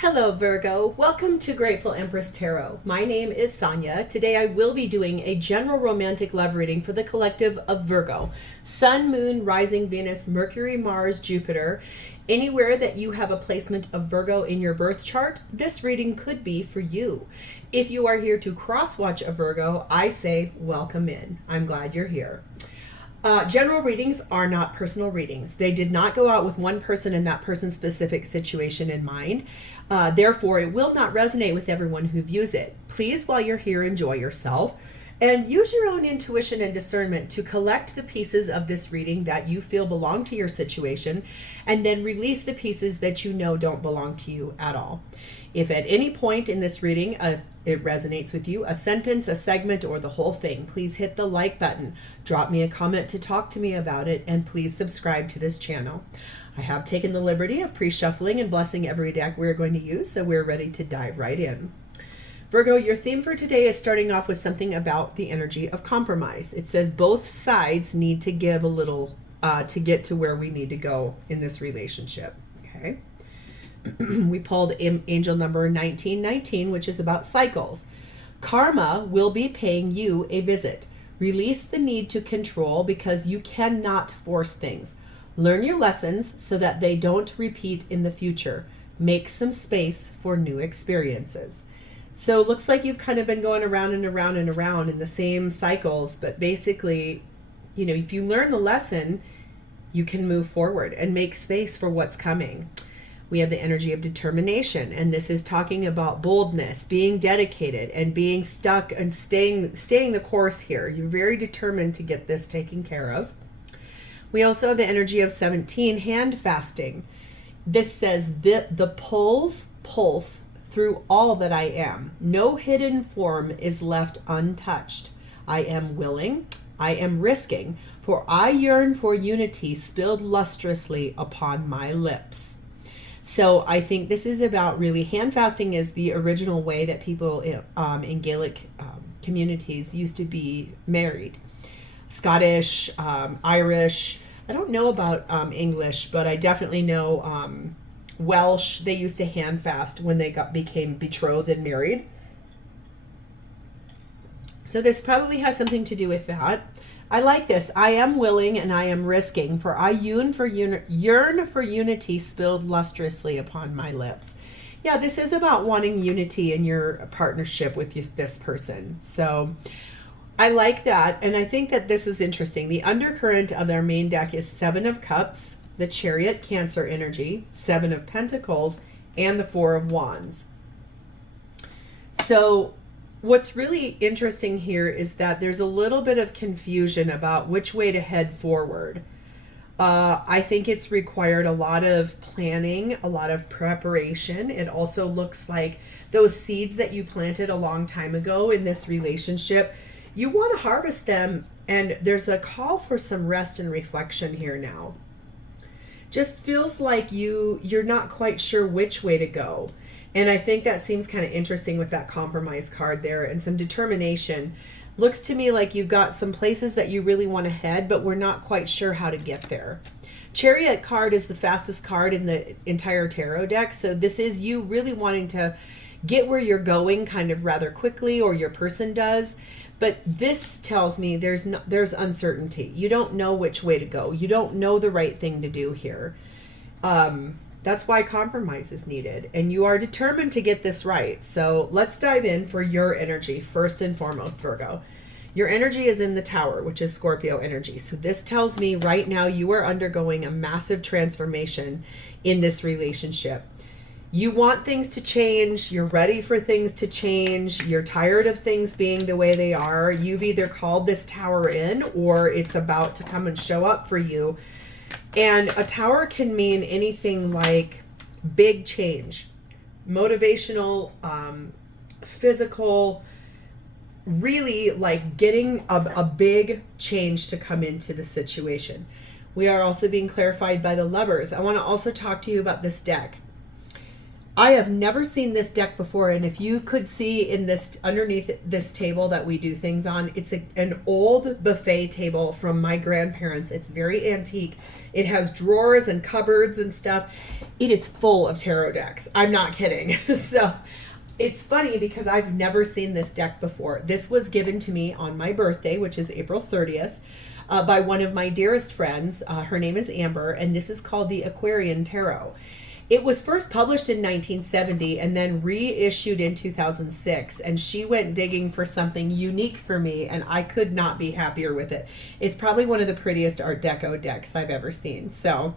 Hello Virgo, welcome to Grateful Empress Tarot. My name is Sonia. Today I will be doing a general romantic love reading for the collective of Virgo. Sun, Moon, Rising, Venus, Mercury, Mars, Jupiter. Anywhere that you have a placement of Virgo in your birth chart, this reading could be for you. If you are here to cross-watch a Virgo, I say welcome in. I'm glad you're here. General readings are not personal readings. They did not go out with one person and that person's specific situation in mind. Therefore, it will not resonate with everyone who views it. Please, while you're here, enjoy yourself and use your own intuition and discernment to collect the pieces of this reading that you feel belong to your situation, and then release the pieces that you know don't belong to you at all. If at any point in this reading it resonates with you, a sentence, a segment, or the whole thing, please hit the like button, drop me a comment to talk to me about it, and please subscribe to this channel. I have taken the liberty of pre-shuffling and blessing every deck we're going to use, so we're ready to dive right in. Virgo, your theme for today is starting off with something about the energy of compromise. It says both sides need to give a little to get to where we need to go in this relationship. Okay. We pulled angel number 1919, which is about cycles. Karma will be paying you a visit. Release the need to control because you cannot force things. Learn your lessons so that they don't repeat in the future. Make some space for new experiences. So it looks like you've kind of been going around and around and around in the same cycles, but basically, if you learn the lesson, you can move forward and make space for what's coming. We have the energy of determination, and this is talking about boldness, being dedicated, and being stuck and staying the course here. You're very determined to get this taken care of. We also have the energy of 17, hand fasting. This says the pulse through all that I am. No hidden form is left untouched. I am willing, I am risking, for I yearn for unity spilled lustrously upon my lips. So I think this is about really, hand fasting is the original way that people in Gaelic communities used to be married. Scottish, Irish, I don't know about English, but I definitely know Welsh. They used to hand fast when they became betrothed and married. So this probably has something to do with that. I like this. I am willing and I am risking, for I yearn for unity spilled lustrously upon my lips. Yeah, this is about wanting unity in your partnership with this person. So I like that, and I think that this is interesting. The undercurrent of their main deck is 7 of Cups, the Chariot, Cancer energy, 7 of Pentacles, and the 4 of Wands. So what's really interesting here is that there's a little bit of confusion about which way to head forward. I think it's required a lot of planning, a lot of preparation. It also looks like those seeds that you planted a long time ago in this relationship, you want to harvest them, and there's a call for some rest and reflection here now. Just feels like you're not quite sure which way to go. And I think that seems kind of interesting with that compromise card there and some determination. Looks to me like you've got some places that you really want to head, but we're not quite sure how to get there. Chariot card is the fastest card in the entire tarot deck. So this is you really wanting to get where you're going kind of rather quickly, or your person does. But this tells me there's uncertainty. You don't know which way to go. You don't know the right thing to do here. That's why compromise is needed. And you are determined to get this right. So let's dive in for your energy first and foremost, Virgo. Your energy is in the Tower, which is Scorpio energy. So this tells me right now you are undergoing a massive transformation in this relationship. You want things to change. You're ready for things to change. You're tired of things being the way they are. You've either called this Tower in, or it's about to come and show up for you. And a Tower can mean anything like big change, motivational, physical, really like getting a big change to come into the situation. We are also being clarified by the Lovers. I want to also talk to you about this deck. I have never seen this deck before, and if you could see in this, underneath this table that we do things on, it's an old buffet table from my grandparents. It's very antique. It has drawers and cupboards and stuff. It is full of tarot decks. I'm not kidding. So it's funny because I've never seen this deck before. This was given to me on my birthday, which is April 30th, by one of my dearest friends. Her name is Amber, and this is called the Aquarian Tarot. It was first published in 1970 and then reissued in 2006. And she went digging for something unique for me, and I could not be happier with it. It's probably one of the prettiest Art Deco decks I've ever seen. So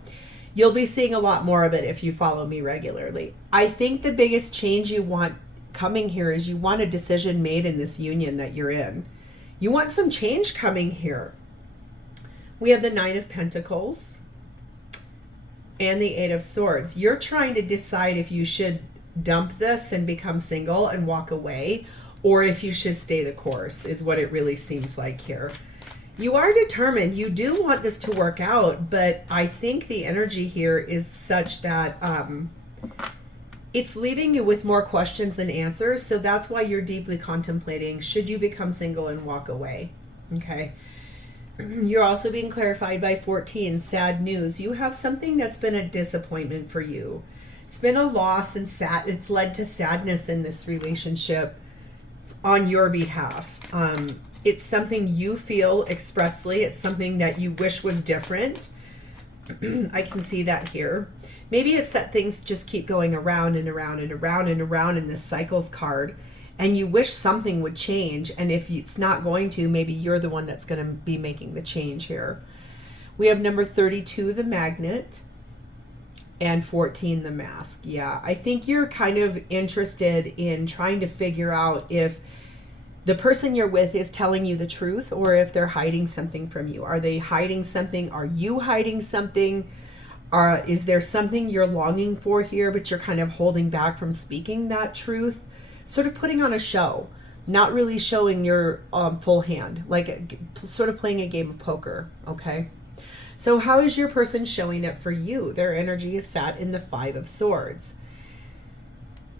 you'll be seeing a lot more of it if you follow me regularly. I think the biggest change you want coming here is you want a decision made in this union that you're in. You want some change coming here. We have the Nine of Pentacles and the Eight of Swords. You're trying to decide if you should dump this and become single and walk away, or if you should stay the course, is what it really seems like here. You are determined. You do want this to work out, but I think the energy here is such that it's leaving you with more questions than answers. So that's why you're deeply contemplating, should you become single and walk away? Okay. You're also being clarified by 14, sad news. You have something that's been a disappointment for you. It's been a loss, and it's led to sadness in this relationship on your behalf. It's something you feel expressly. It's something that you wish was different. I can see that here. Maybe it's that things just keep going around and around and around and around in this cycles card, and you wish something would change, and if it's not going to, maybe you're the one that's going to be making the change here. We have number 32, the Magnet, and 14, the Mask. Yeah, I think you're kind of interested in trying to figure out if the person you're with is telling you the truth, or if they're hiding something from you. Are they hiding something? Are you hiding something? Is there something you're longing for here, but you're kind of holding back from speaking that truth? Sort of putting on a show, not really showing your full hand, like sort of playing a game of poker, okay? So how is your person showing it for you? Their energy is sat in the Five of Swords.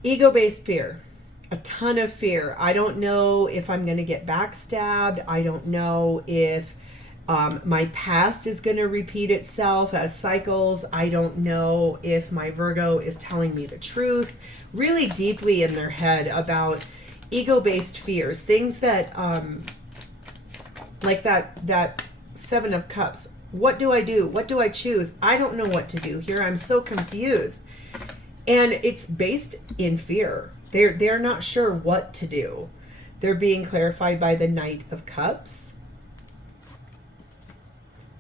Ego-based fear, a ton of fear. I don't know if I'm going to get backstabbed. I don't know if my past is going to repeat itself as cycles. I don't know if my Virgo is telling me the truth. Really deeply in their head about ego-based fears, things that like that Seven of Cups. What do I do? What do I choose? I don't know what to do here. I'm so confused. And it's based in fear. They're not sure what to do. They're being clarified by the Knight of Cups,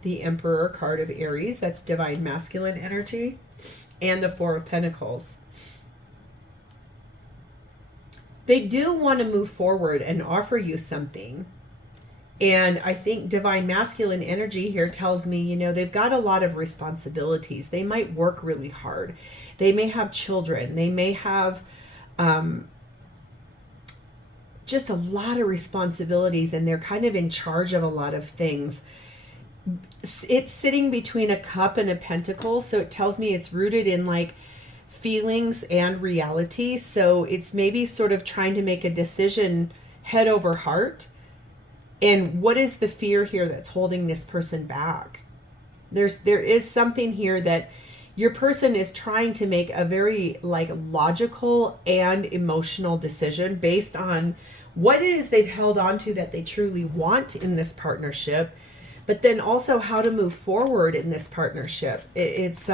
the Emperor card of Aries, that's divine masculine energy, and the Four of Pentacles. They do want to move forward and offer you something. And I think divine masculine energy here tells me, you know, they've got a lot of responsibilities. They might work really hard. They may have children. They may have just a lot of responsibilities, and they're kind of in charge of a lot of things. It's sitting between a cup and a pentacle, so it tells me it's rooted in like feelings and reality. So it's maybe sort of trying to make a decision head over heart. And what is the fear here that's holding this person back? There is something here that your person is trying to make a very like logical and emotional decision based on what it is they've held on to that they truly want in this partnership, but then also how to move forward in this partnership. It's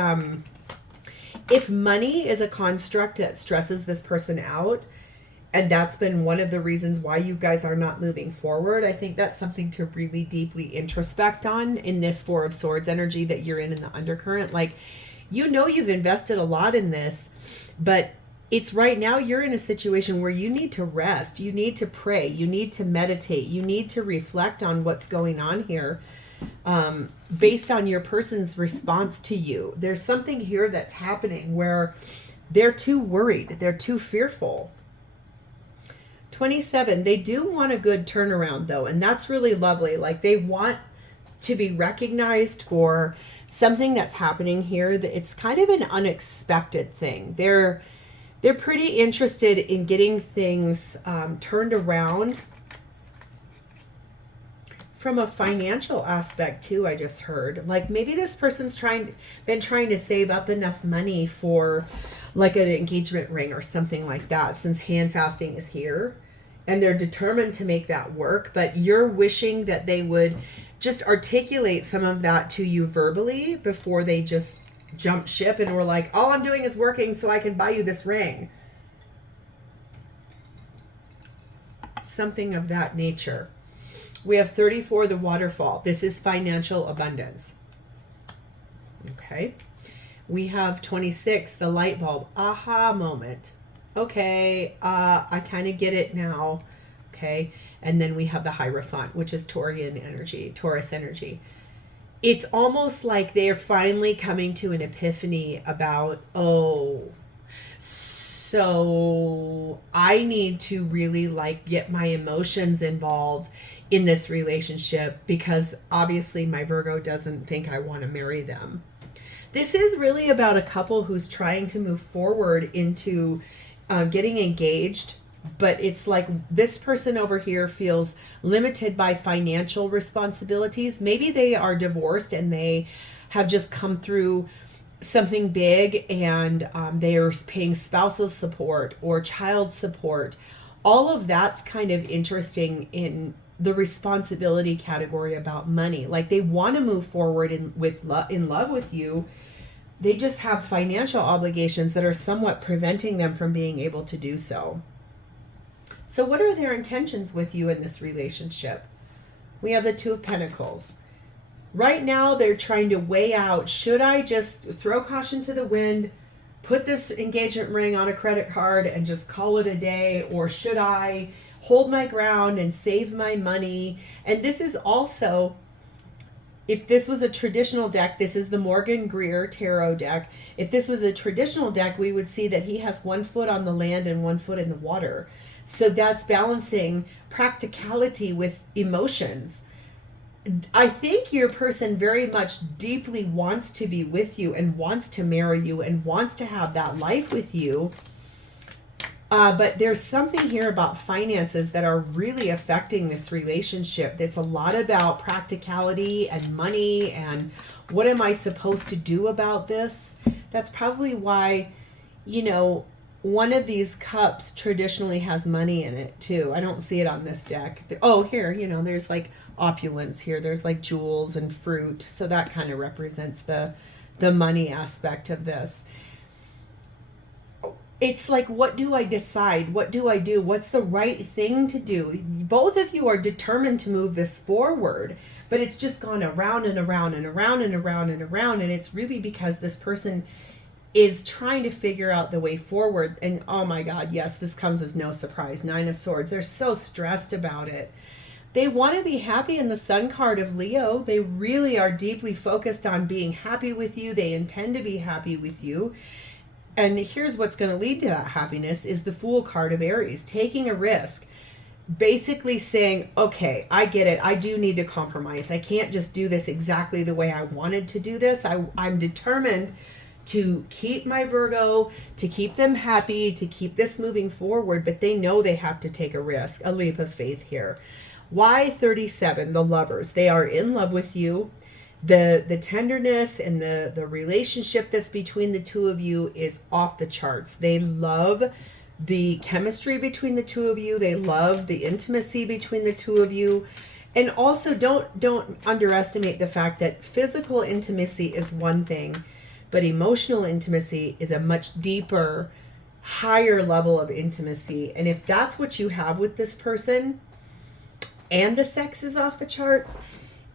if money is a construct that stresses this person out, and that's been one of the reasons why you guys are not moving forward, I think that's something to really deeply introspect on in this Four of Swords energy that you're in the undercurrent. Like, you know, you've invested a lot in this, but it's right now you're in a situation where you need to rest. You need to pray. You need to meditate. You need to reflect on what's going on here based on your person's response to you. There's something here that's happening where they're too worried. They're too fearful. 27, they do want a good turnaround though, and that's really lovely. Like, they want to be recognized for something that's happening here, that it's kind of an unexpected thing. They're pretty interested in getting things turned around from a financial aspect too. I just heard, like, maybe this person's been trying to save up enough money for like an engagement ring or something like that, since hand fasting is here, and they're determined to make that work. But you're wishing that they would just articulate some of that to you verbally before they just jump ship and were like, all I'm doing is working so I can buy you this ring. Something of that nature. We have 34, the waterfall. This is financial abundance. Okay. We have 26, the light bulb. Aha moment. Okay, I kind of get it now. Okay. And then we have the Hierophant, which is Taurus energy. It's almost like they're finally coming to an epiphany about, oh, so I need to really like get my emotions involved in this relationship, because obviously my Virgo doesn't think I want to marry them. This is really about a couple who's trying to move forward into getting engaged, but it's like this person over here feels limited by financial responsibilities. Maybe they are divorced and they have just come through something big, and they are paying spousal support or child support. All of that's kind of interesting in the responsibility category about money. Like, they want to move forward in love with you. They just have financial obligations that are somewhat preventing them from being able to do so. So what are their intentions with you in this relationship? We have the Two of Pentacles. Right now, they're trying to weigh out, should I just throw caution to the wind, put this engagement ring on a credit card and just call it a day, or should I hold my ground and save my money? And this is also, if this was a traditional deck, this is the Morgan-Greer Tarot deck. If this was a traditional deck, we would see that he has 1 foot on the land and 1 foot in the water. So that's balancing practicality with emotions. I think your person very much deeply wants to be with you and wants to marry you and wants to have that life with you. But there's something here about finances that are really affecting this relationship. It's a lot about practicality and money and what am I supposed to do about this? That's probably why, one of these cups traditionally has money in it too. I don't see it on this deck. Oh, here, there's like opulence here. There's like jewels and fruit. So that kind of represents the money aspect of this. It's like, what do I decide? What do I do? What's the right thing to do? Both of you are determined to move this forward, but it's just gone around and around and around and around and around. And it's really because this person is trying to figure out the way forward. And oh my God, yes, this comes as no surprise. 9 of Swords. They're so stressed about it. They want to be happy in the Sun card of Leo. They really are deeply focused on being happy with you. They intend to be happy with you. And here's what's going to lead to that happiness is the Fool card of Aries, taking a risk, basically saying, okay, I get it. I do need to compromise. I can't just do this exactly the way I wanted to do this. I'm determined to keep my Virgo, to keep them happy, to keep this moving forward, but they know they have to take a risk, a leap of faith here. Why 37, the Lovers? They are in love with you. The tenderness and the relationship that's between the two of you is off the charts. They love the chemistry between the two of you. They love the intimacy between the two of you. And also don't underestimate the fact that physical intimacy is one thing, but emotional intimacy is a much deeper, higher level of intimacy. And if that's what you have with this person and the sex is off the charts,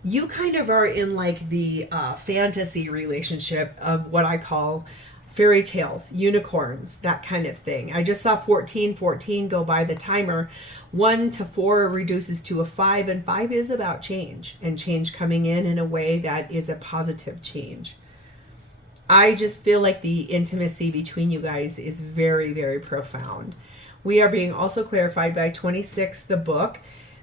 you kind of are in like the fantasy relationship of what I call fairy tales, unicorns, that kind of thing. I just saw 14 go by the timer. 1 to 4 reduces to a 5, and 5 is about change, and change coming in a way that is a positive change. I just feel like the intimacy between you guys is very, very profound. We are being also clarified by 26, the book.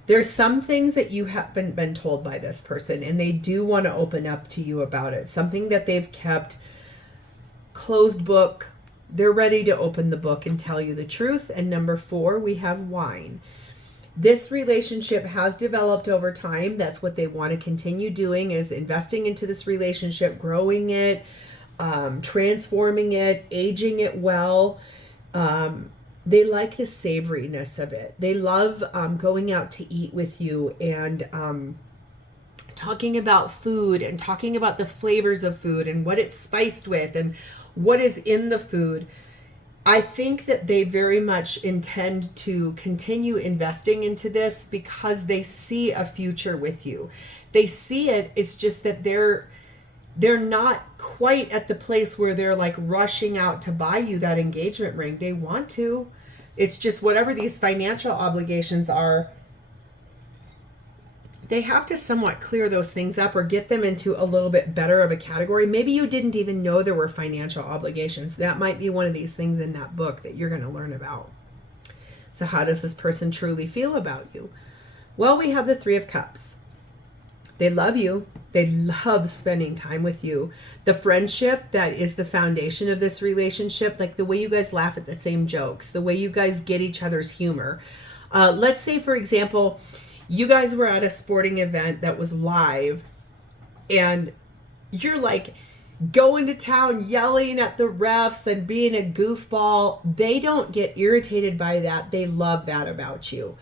There's some things that you haven't been told by this person, and they do want to open up to you about it. Something that they've kept closed book, They're ready to open the book and tell you the truth. And number 4, we have wine. This relationship has developed over time. That's what they want to continue doing, is investing into this relationship, growing it, transforming it, aging it well. They like the savoriness of it. They love going out to eat with you and talking about food and talking about the flavors of food and what it's spiced with and what is in the food. I think that they very much intend to continue investing into this because they see a future with you. They see it. It's just that they're not quite at the place where they're like rushing out to buy you that engagement ring. They want to. It's just whatever these financial obligations are, they have to somewhat clear those things up or get them into a little bit better of a category. Maybe you didn't even know there were financial obligations. That might be one of these things in that book that you're going to learn about. So how does this person truly feel about you? Well, we have the 3 of Cups. They love you. They love spending time with you. The friendship that is the foundation of this relationship, like the way you guys laugh at the same jokes, the way you guys get each other's humor. Let's say, for example, you guys were at a sporting event that was live and you're like going to town yelling at the refs and being a goofball. They don't get irritated by that. They love that about you.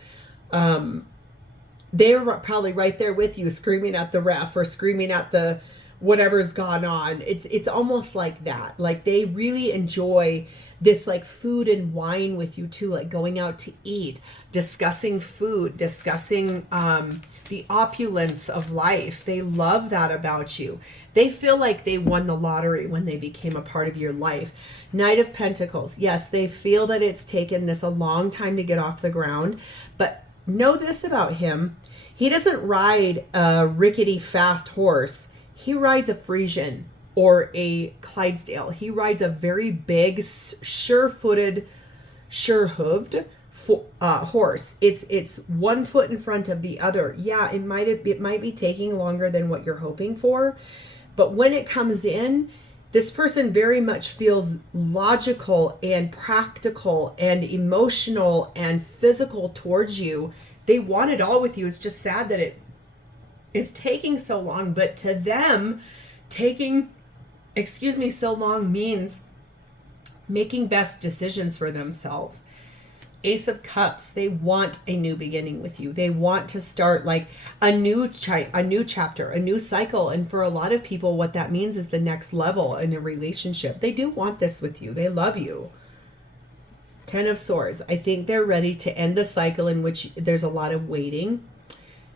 They're probably right there with you screaming at the ref or screaming at the whatever's gone on. It's almost like that. Like they really enjoy this like food and wine with you too, like going out to eat, discussing food, discussing the opulence of life. They love that about you. They feel like they won the lottery when they became a part of your life. Knight of Pentacles. Yes, they feel that it's taken this a long time to get off the ground, but know this about him. He doesn't ride a rickety fast horse. He rides a Frisian or a Clydesdale. He rides a very big, sure-footed, sure-hooved horse. It's 1 foot in front of the other. Yeah, it might be taking longer than what you're hoping for, but when it comes in, this person very much feels logical and practical and emotional and physical towards you. They want it all with you. It's just sad that it is taking so long, but to them, taking so long means making best decisions for themselves. Ace of Cups, they want a new beginning with you. They want to start like a new chapter, a new cycle. And for a lot of people, what that means is the next level in a relationship. They do want this with you. They love you. 10 of Swords. I think they're ready to end the cycle in which there's a lot of waiting.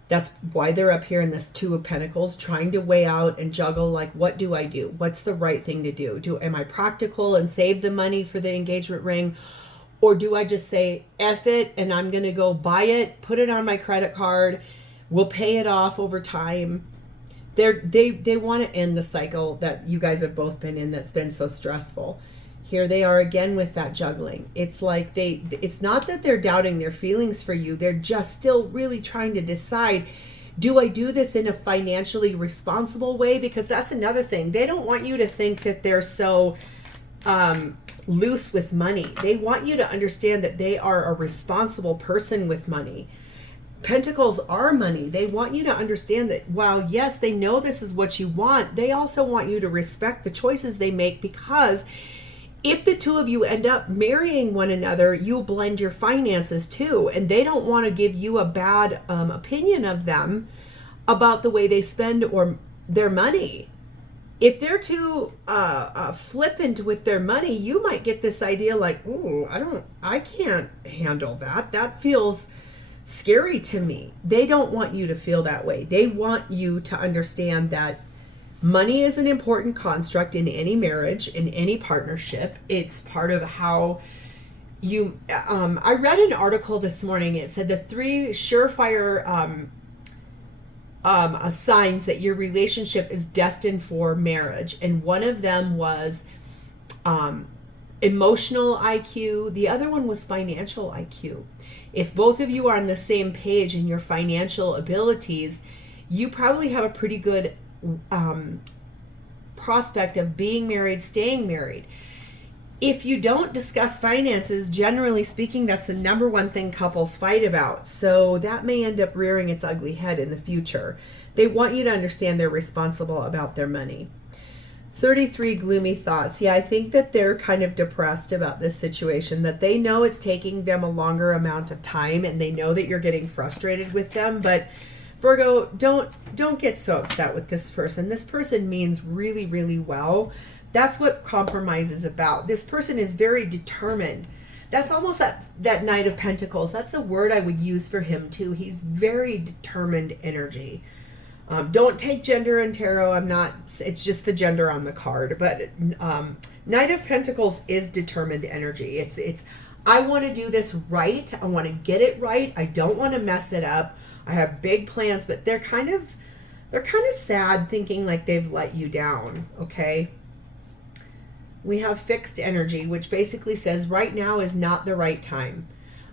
That's why they're up here in this 2 of Pentacles, trying to weigh out and juggle, like, what do I do? What's the right thing to do? Am I practical and save the money for the engagement ring? Or do I just say, F it, and I'm going to go buy it, put it on my credit card, we'll pay it off over time? They want to end the cycle that you guys have both been in that's been so stressful. Here they are again with that juggling. It's like it's not that they're doubting their feelings for you. They're just still really trying to decide, do I do this in a financially responsible way? Because that's another thing. They don't want you to think that they're so loose with money. They want you to understand that they are a responsible person with money. Pentacles are money. They want you to understand that while, yes, they know this is what you want, they also want you to respect the choices they make, because if the 2 of you end up marrying one another, you'll blend your finances too. And they don't want to give you a bad opinion of them about the way they spend or their money. If they're too flippant with their money, you might get this idea like, ooh, I can't handle that. That feels scary to me. They don't want you to feel that way. They want you to understand that money is an important construct in any marriage, in any partnership. It's part of how you, I read an article this morning. It said the 3 surefire signs that your relationship is destined for marriage. And one of them was emotional IQ. The other one was financial IQ. If both of you are on the same page in your financial abilities, you probably have a pretty good prospect of being married, staying married. If you don't discuss finances, generally speaking, that's the number one thing couples fight about. So that may end up rearing its ugly head in the future. They want you to understand they're responsible about their money. 33 gloomy thoughts. Yeah, I think that they're kind of depressed about this situation, that they know it's taking them a longer amount of time, and they know that you're getting frustrated with them. But Virgo, don't get so upset with this person. This person means really, really well. That's what compromise is about. This person is very determined. That's almost that Knight of Pentacles. That's the word I would use for him too. He's very determined energy. Don't take gender in tarot. It's just the gender on the card. But Knight of Pentacles is determined energy. It's I want to do this right. I want to get it right. I don't want to mess it up. I have big plans, but they're kind of sad, thinking like they've let you down, okay? We have fixed energy, which basically says right now is not the right time.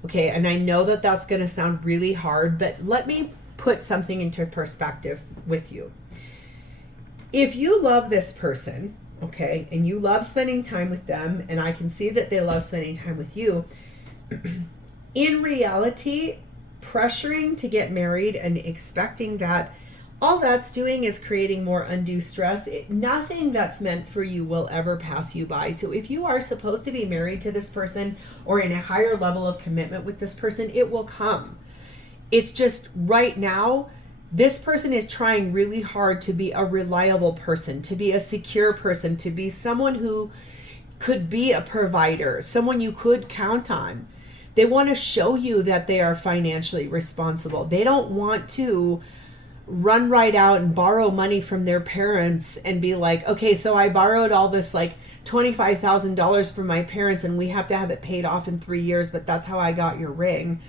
Okay, and I know that that's going to sound really hard, but let me put something into perspective with you. If you love this person, okay, and you love spending time with them, and I can see that they love spending time with you, in reality, pressuring to get married and expecting that, all that's doing is creating more undue stress. Nothing that's meant for you will ever pass you by. So if you are supposed to be married to this person or in a higher level of commitment with this person, it will come. It's just right now, this person is trying really hard to be a reliable person, to be a secure person, to be someone who could be a provider, someone you could count on. They want to show you that they are financially responsible. They don't want to run right out and borrow money from their parents and be like, okay, so I borrowed all this like $25,000 from my parents and we have to have it paid off in 3 years, but that's how I got your ring.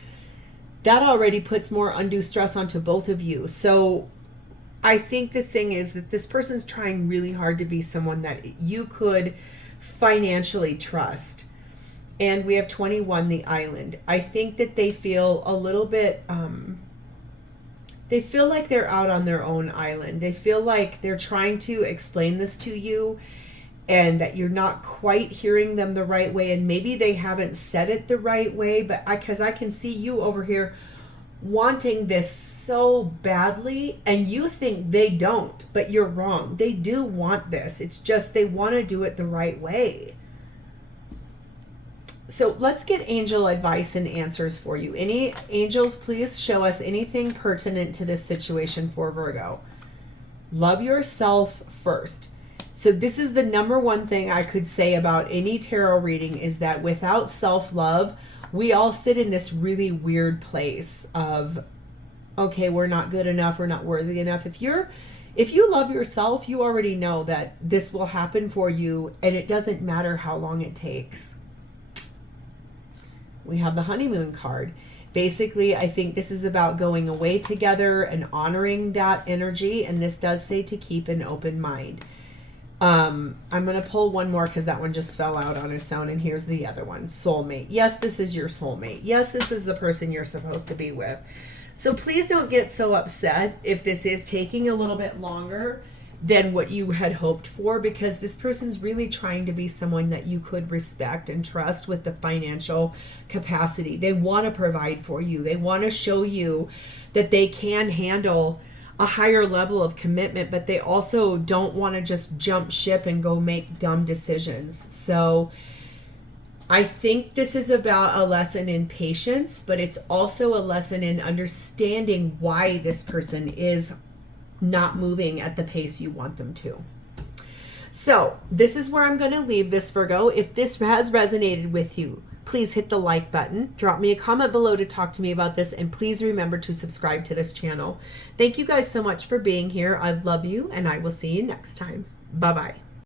That already puts more undue stress onto both of you. So I think the thing is that this person's trying really hard to be someone that you could financially trust. And we have 21, the Island. I think that they feel a little bit, they feel like they're out on their own island. They feel like they're trying to explain this to you and that you're not quite hearing them the right way. And maybe they haven't said it the right way, but because I can see you over here wanting this so badly and you think they don't, but you're wrong. They do want this. It's just they want to do it the right way. So let's get angel advice and answers for you. Any angels, please show us anything pertinent to this situation for Virgo. Love yourself first. So this is the number one thing I could say about any tarot reading, is that without self-love, we all sit in this really weird place of, okay, we're not good enough, we're not worthy enough. If you love yourself, you already know that this will happen for you, and it doesn't matter how long it takes. We have the honeymoon card. Basically, I think this is about going away together and honoring that energy. And this does say to keep an open mind. I'm going to pull one more because that one just fell out on its own. And here's the other one. Soulmate. Yes, this is your soulmate. Yes, this is the person you're supposed to be with. So please don't get so upset if this is taking a little bit longer than what you had hoped for, because this person's really trying to be someone that you could respect and trust with the financial capacity. They want to provide for you. They want to show you that they can handle a higher level of commitment, but they also don't want to just jump ship and go make dumb decisions. So I think this is about a lesson in patience, but it's also a lesson in understanding why this person is not moving at the pace you want them to. So this is where I'm going to leave this, Virgo. If this has resonated with you, please hit the like button, drop me a comment below to talk to me about this, and please remember to subscribe to this channel. Thank you guys so much for being here. I love you, and I will see you next time. Bye-bye.